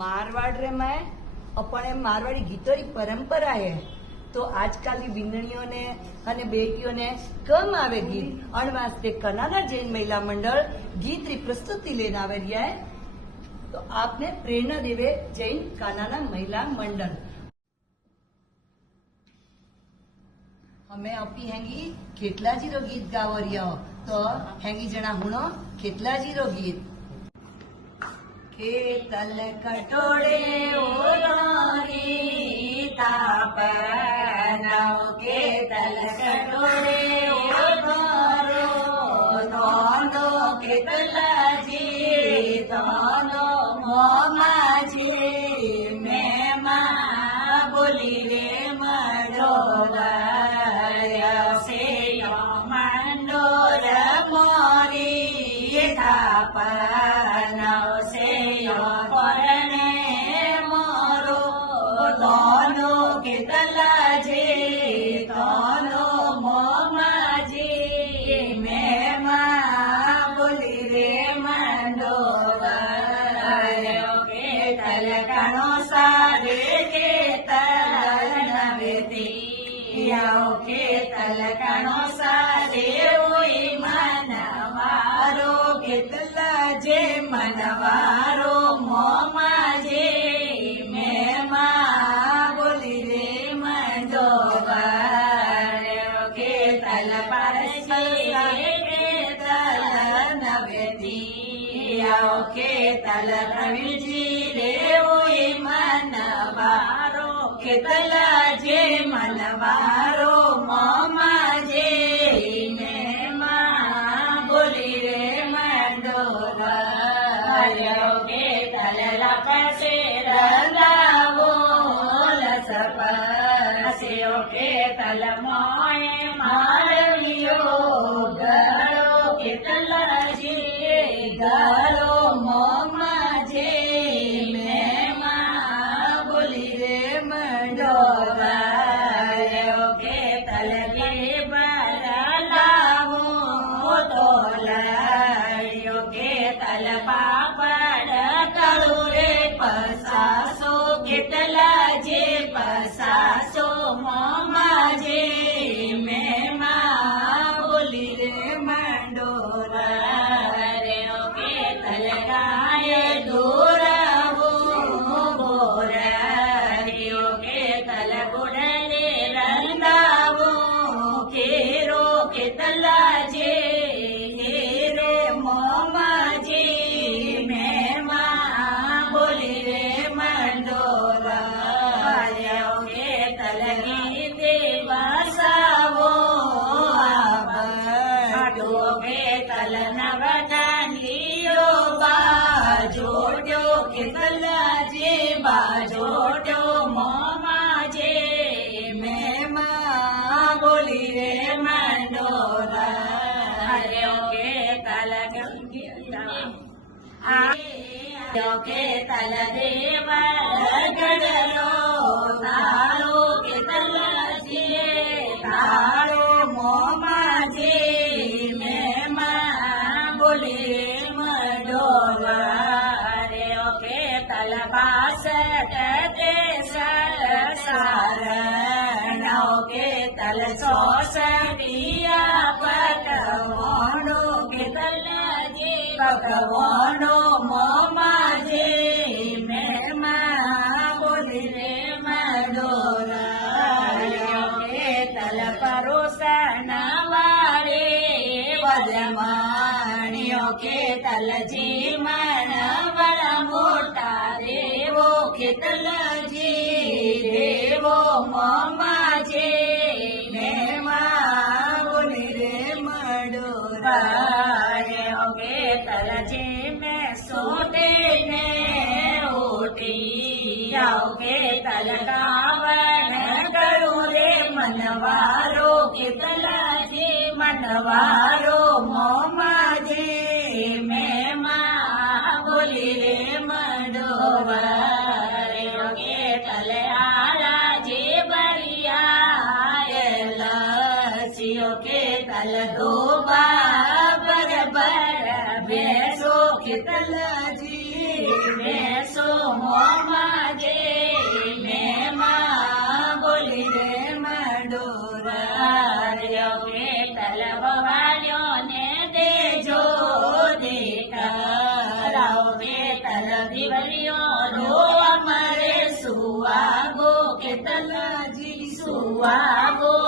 मारवाड़ रे में अपने मारवाड़ी गीतों की परंपरा है। तो आजकल की विनणियों ने अने बेटियों ने कम आवे गीत अण वास्ते कनाडा जैन महिला मंडल गीत री प्रस्तुति लेने आवे रिया है। तो आपने प्रेरणा देवे जैन कनाडा महिला मंडल हमें अपी हैंगी खेतलाजी रो गीत गावरिया तो हैंगी जना हुणो खेतलाजी रो गीत। खेतल कटोड़े ओरानी तापनाओ खेतल कटोड़े ओरारो दोनो खेतलाजी दोनो मोमाजी मैं मां बोली रे मडोरा से मंडोर मोरी तापनाओ से परणे मोरो दोनो खेतलाजी दोनो मोमाजी मैं मां बोली रे मंडोरा खेतल कणो सारे खेतल नवेती खेतल कणो सारे ओई मनवारो खेतलाजे मनवारो मोमाजे मैं मां बोली रे मंडोरा खेतल पारसी खेतल नवेती खेतल प्रवीणजी रे ओई मनवारो खेतलाजे मनवारो मोमाजे मैं मां बोली रे मंडोरा खेतल लपसे रंगावो लसपसे खेतल मोए मारवियो गलो खेतलाजी गलो मोमाजे मैं मां बोली रे मंडोरा खेतल गे बरलावो तोलायो खेतल पापड़ कळू रे पसासो खेतलाजे पसासो मोमाजे मैं मां बोली रे मंडोरा खेतल गाय दूरावो बोरायो खेतल गुड़ले रंगावो खेरो खेतलाजे खेरे मोमाजे मैं मां बोली रे मंडोरा खेतल गीते बसावो आबाडो खेतल नवदानियो बाजोड्यो खेतलाजे बाजोड्यो मोमाजे मैं मां बोली रे मंडोरा खेतल खेतल देवर गडलो तारो खेतलाजे तारो मोमाजे मैं मां बोली रे मंडोरा खेतल बासठ तेसर सारणो खेतल चौसठिया पकवानो खेतलाजे पकवानो मोमाजे मैं मां बोली रे मंडोरा खेतल परोसन वाले वदमाणियो खेतल जीवन बड़ा मोटा देवो खेतलाजी देवो मोमाजे मैं मां बोली रे मंडोरा खेतल जी में सोते ने ओटी खेतल गावन करू रे मनवारो खेतलाजी मनवारो मोमाजे मैं मां बोली रे मंडोरा खेतल आला जे बरिया लसियो खेतल दो बराबर बेसो खेतलाजी बेसो मोमाजे દીવડીઓ રોવા મળે સુવાગો કે તલજી સુવાગો